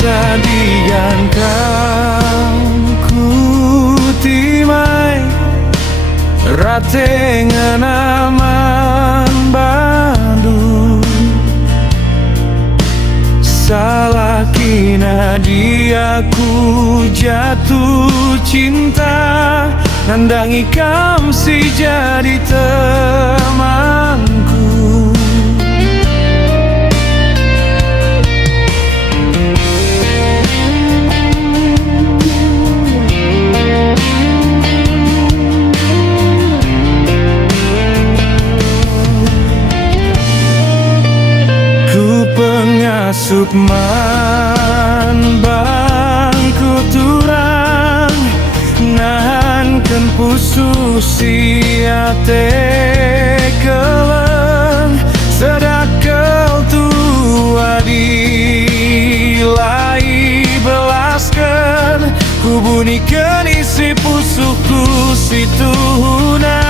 sadigan ku timai rate ngenaman Bandung salah kina diaku jatuh cinta nandangi kam si jadi temanku. Ku pengasup man bangku turang nahankan pusu si ate keleng sedakel tua dilai belaskan ku bunyikan isi pusuku si tuhuna.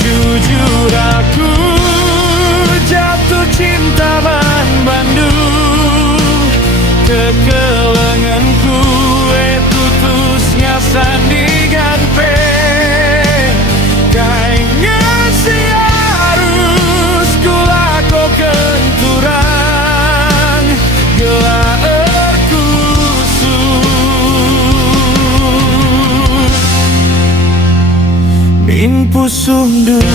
Jujur aku jatuh cinta man Bandung kekelenganku tutusnya sandingan pe kayaknya si harus kulako kenturang gelar kusut min pusung dulu.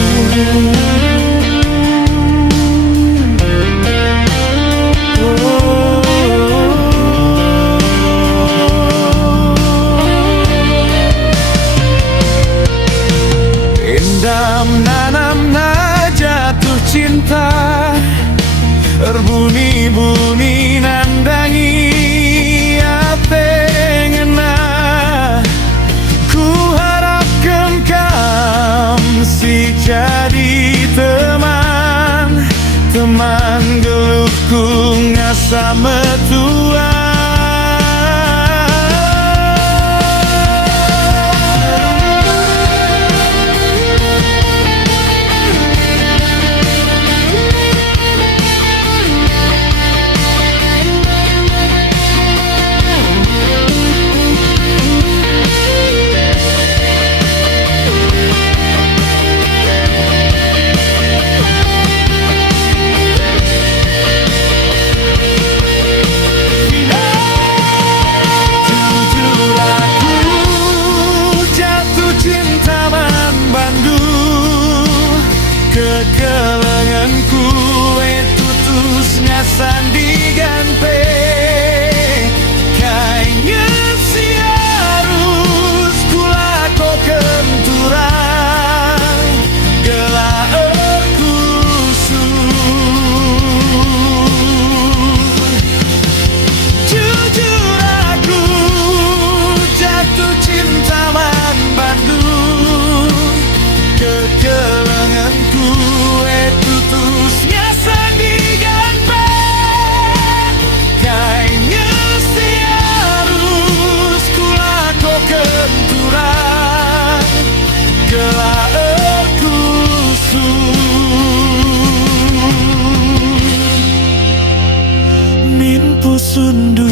Nanam jatuh cinta berbunyi-bunyi nandangi ate ngena ku harapkan kam si jadi teman geluhku ngasa metua. Kekelenganku tutusnya sandingan pe kayaknya si harus kulako kenturang gelar kusut. Jujur aku jatuh cinta man Bandung kekelenganku tutusnya sandingan pe kayaknya si harus kulako kenturang gelar kusut min pusundu.